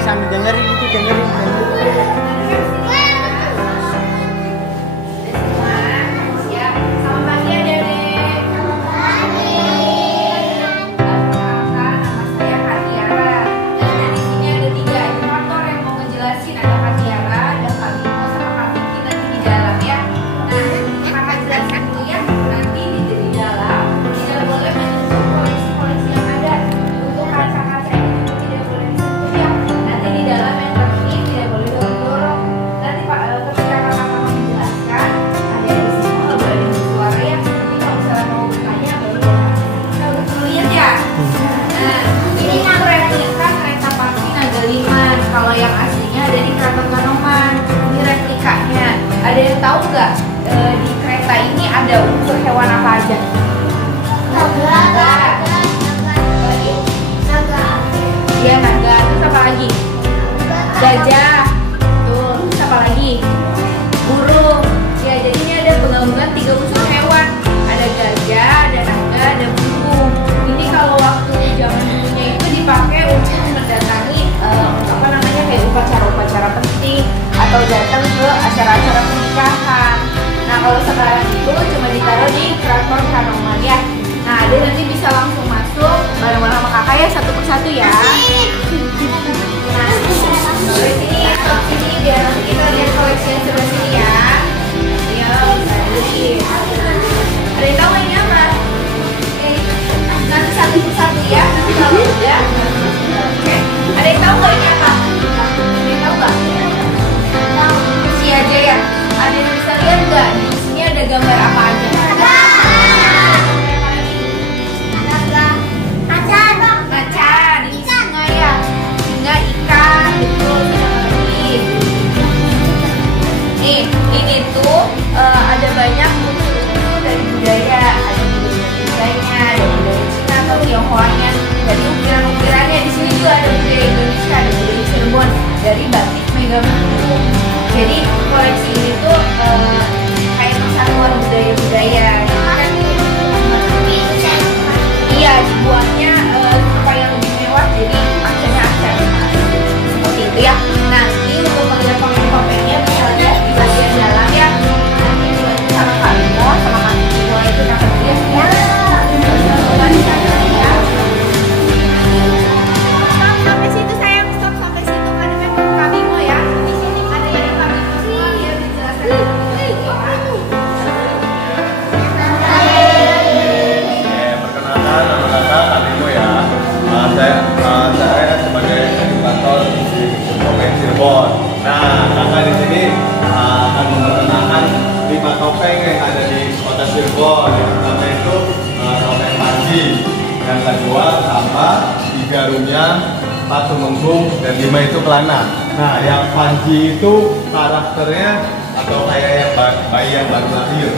Sambil dengerin itu, dengerin. Kalau yang aslinya ada di Keraton Kanoman, ini replikanya. Ada yang tahu nggak di kereta ini ada unsur hewan apa aja? Naga. Iya, naga. Terus apa lagi? Gajah. Tuh, terus apa lagi? Burung. Ya, jadi ini ada penggabungan 3 unsur hewan. Ada gajah, ada naga, ada burung. Ini kalau waktu zaman dulunya itu dipakai untuk mendatangi kayak upacara-upacara penting atau datang ke acara-acara pernikahan. Nah, kalau sekarang itu cuma ditaruh di Keraton Kanoman ya. Nah, dia nanti bisa langsung masuk bareng-bareng sama kakak ya, satu persatu ya. Nah, dari sini, stop sini biar nanti kita lihat koleksi yang sebelah sini ya. Ayo, balik. Ada yang tahu ini apa? Nanti satu persatu ya, nanti kalau udah. Oke, ada yang tahu nggak ini apa? Isi aja ya. Ada yang bisa lihat nggak? Di sini ada gambar apa aja? Macan. Ini singa ya. Singa, ikan, betul. Nih, ini tuh ada banyak unsur-unsur dari budaya. Ada budayanya, ada budaya Cina atau Tionghoanya. Dari ukiran-ukirannya di sini juga ada budaya Indonesia, ada budaya Cirebon. Dari batik Megamendung. Jadi koleksi ini tuh kayak persatuan budaya-budaya. Iya, dibuatnya supaya lebih mewah, jadi acaranya acara seperti itu ya. Nah, ini untuk melihat topeng-topengnya bisa lihat di bagian dalam ya. Nanti dibantu sama Kak Bimo, sama Kak Bimo itu akan lihat ya. Sampai situ sayang, stop sampai situ. Kak Bimo ya. Di sini ada yang Kak Bimo semua dia dijelaskan. Perkenalkan, nama kakak Kak Bimo ya. Saya sebagai edukator di Topeng Cirebon. Nah, kakak di sini akan memperkenalkan 5 topeng yang ada di kota Cirebon. Yang pertama itu topeng Panji, yang kedua Samba, 3 Runyang, 4 Tumenggung, dan 5 itu Kelana. Nah, yang Panji itu karakternya atau kayak yang bayi yang baru lahir.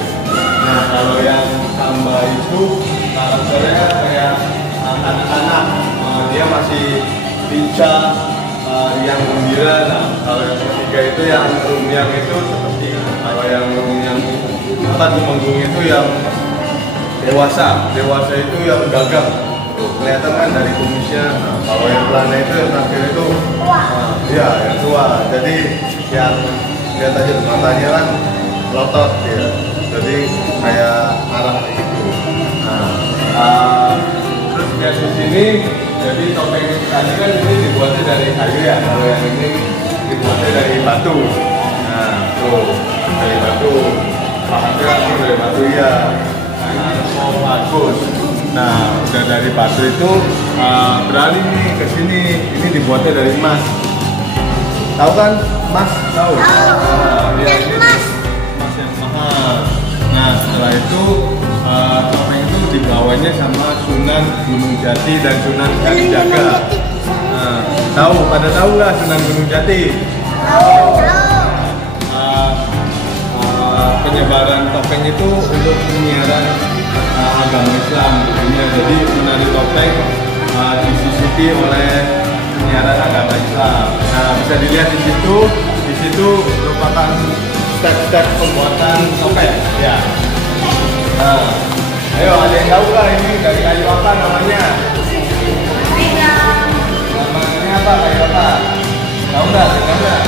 Nah, kalau yang Samba itu karakternya kayak anak-anak, dia masih lincah, yang gembira. Nah, kalau yang ketiga itu yang Runyang itu seperti, kalau yang Runyang Tumenggung itu yang dewasa itu yang gagah. Kelihatan kan dari kumisnya. Nah, kalau yang Kelana itu yang terakhir itu iya yang tua. Jadi yang lihat aja matanya kan lotot ya. Jadi kayak arah gitu. Nah, terus lihat di sini. Jadi topeng tadi kan ini dibuatnya dari kayu ya. Kalau yang ini dibuatnya dari batu. Nah, tuh dari batu. Bahannya langsung dari batu ya. Oh, bagus. Nah, udah dari batu itu beralih nih ke sini. Ini dibuatnya dari emas. Tahu kan emas? Tahu? Ya, ini emas yang mahal. Nah, setelah itu topeng itu dibawanya sama Sunan Gunung Jati dan Sunan Kalijaga. Nah, pada tahu nggak Sunan Gunung Jati? Tahu. Penyebaran topeng itu untuk penyiaran agama Islam tentunya. Jadi menari topeng disisipi oleh penyiaran agama Islam. Nah, bisa dilihat di situ. Di situ merupakan step-step pembuatan topeng. Ya. Nah, ayo ada yang tahu nggak ini dari kayu apa namanya? Namanya apa? Kayu apa? Tahu nggak? Dengar nggak?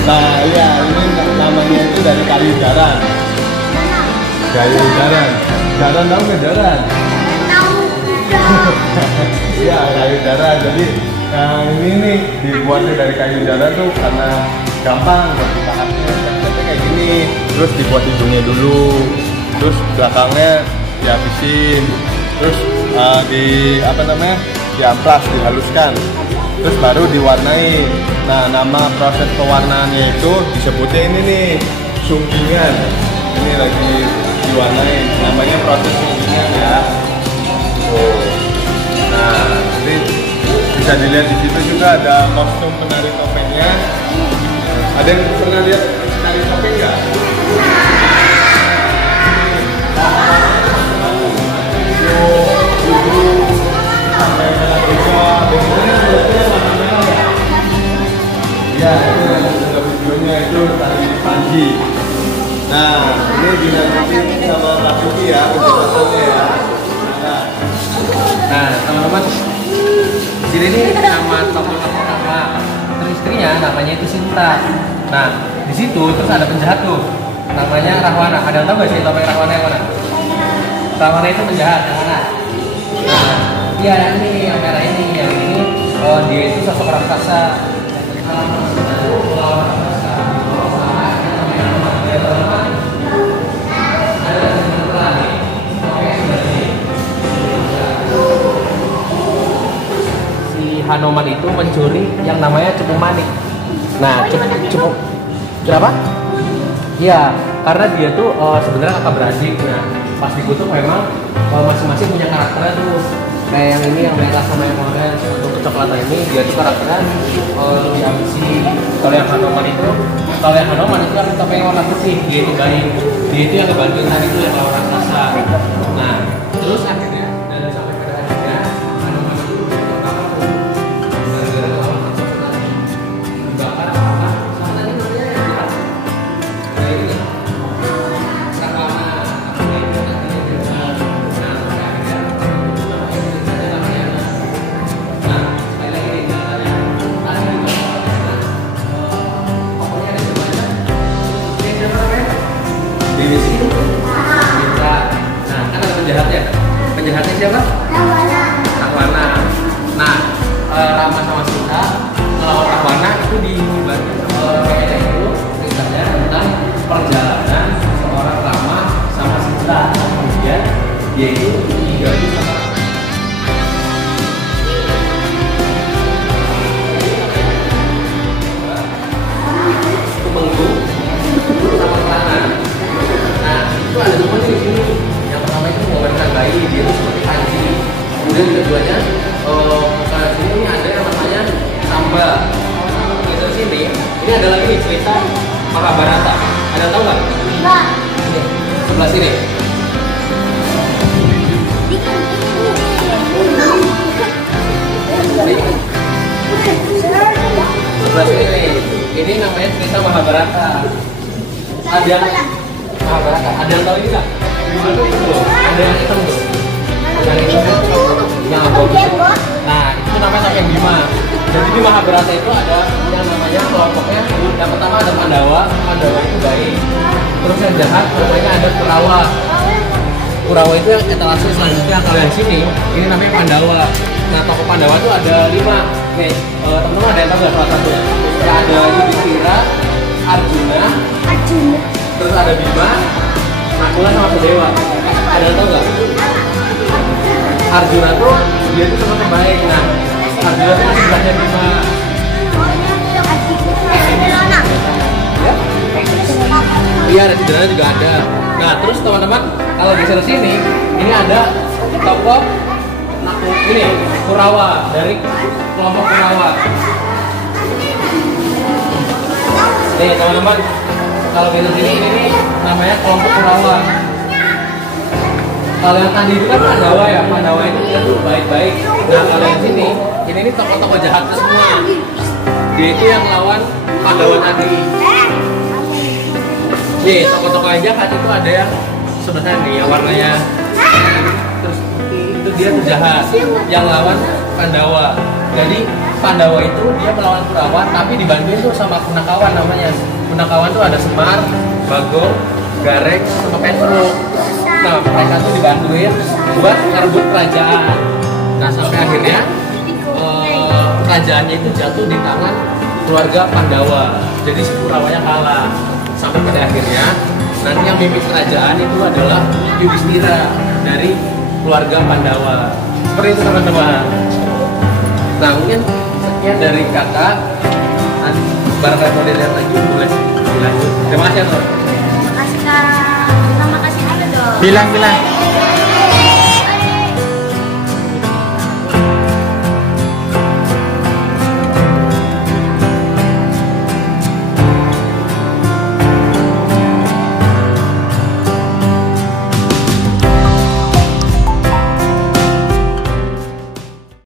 Nah, iya, ini namanya itu dari kayu jaran. Kayu jaran. Jaran tahu nggak jaran? Iya, kayu jaran. Jadi ini nih dibuatnya dari kayu jaran tuh karena gampang buat dipakainya. Konsepnya kayak gini. Terus dibuat hidungnya dulu. Terus belakangnya dihabisin. Terus di apa namanya? Diamplas, dihaluskan. Terus baru diwarnai. Nah, nama proses pewarnaannya itu disebutnya ini nih, sungkingan. Ini lagi diwarnai. Namanya proses sungkingan ya. Tuh. Nah, ini bisa dilihat di situ juga ada kostum penari topengnya. Ada yang pernah lihat penari topeng nggak? Sampai merah juga. Ya, itu yang sudah videonya itu tadi pagi. Nah, ini dinamakan sama Kak Vicky ya, penjelasannya ya. Nah, teman-teman, sini ini nama tokoh nama istrinya namanya itu Sinta. Nah, di situ terus ada penjahat tuh, namanya Rahwana. Ada yang tahu nggak sih topeng Rahwana yang mana? Rahwana itu penjahat yang mana? Nah, iya yang ini, yang merah ini, yang ini. Oh, dia itu sosok raksasa. Hanoman itu mencuri yang namanya Cupu Manik. Nah, cupu kenapa? Iya, karena dia tuh sebenarnya kakak beradik. Nah, pas dikutuk memang masing-masing punya karakternya tuh. Kayak yang ini yang merah sama yang orange untuk kecoklatan ini dia tuh karakternya lebih ambisi. Kalau yang Hanoman itu kan topeng warna putih, dia itu baik. Dia itu yang ngebantuin tadi itu yang lawan raksasa. Nah, terus akhirnya dan sampai pada akhirnya Hanoman itu penjahatnya siapa? Rahwana. Nah, Rama sama Sinta melawan Rahwana itu dibantu kayaknya itu ceritanya tentang perjalanan seorang Rama sama Sinta. Kemudian dia itu diganti sama Tumenggung sama Kelana. Nah, itu ada semua di sini. Yang pertama itu menggambarkan bayi, dia itu seperti panci. Kemudian keduanya, ini ada yang namanya Samba. Di sini, ini ada lagi nih cerita Mahabharata. Ada yang tahu nggak? Nggak. Ini sebelah sini. Sebelah sini nih. Ini namanya cerita Mahabharata. Ada Mahabharata. Ada yang tahu ini nggak? Ada yang hitam tuh. Yang hitam yang abu-abu. Nah, itu namanya topeng Bima. Jadi di Mahabharata itu ada yang namanya kelompoknya. Yang pertama ada Pandawa. Pandawa itu baik. Terus yang jahat namanya ada Kurawa. Kurawa itu yang etalase selanjutnya. Kalau yang sini, ini namanya Pandawa. Nah, tokoh Pandawa itu ada 5. Nih, teman-teman ada yang tahu nggak salah satu? Ya, ada Yudhistira, Arjuna, terus ada Bima, Nakula sama Sudewa. Ada yang tahu nggak? Arjuna tuh dia tuh teman baik. Nah, Arjuna tuh sebelahnya Bima. Ya? Iya, ada Ciderana juga ada. Nah, terus teman-teman kalau geser sini, ini ada tokoh ini Kurawa dari kelompok Kurawa. Nih teman-teman, kalau geser sini ini namanya kelompok Kurawa. Kalau yang tadi itu kan Pandawa ya, Pandawa itu dia tuh baik-baik. Nah kalau yang sini, ini tokoh-tokoh jahat semua. Dia itu yang lawan Pandawa tadi. Nih tokoh-tokoh yang jahat itu ada yang sebenarnya nih yang warnanya terus itu dia tuh jahat yang lawan Pandawa. Jadi Pandawa itu dia melawan Kurawa, tapi dibantuin tuh sama Punakawan namanya. Punakawan tuh ada Semar, Bagong, Gareng, sama Petruk. Nah mereka tuh dibantuin buat ngerebut kerajaan. Nah sampai akhirnya kerajaannya itu jatuh di tangan keluarga Pandawa. Jadi si Kurawanya kalah. Sampai pada akhirnya nanti yang mimpin kerajaan itu adalah Yudhistira dari keluarga Pandawa. Seperti itu teman-teman. Nah mungkin sekian dari kakak. Nanti barangkali mau dilihat lagi boleh dilanjut. Terima kasih ya, Nur. Terima kasih Kak. Terima kasih juga dong. Bilang.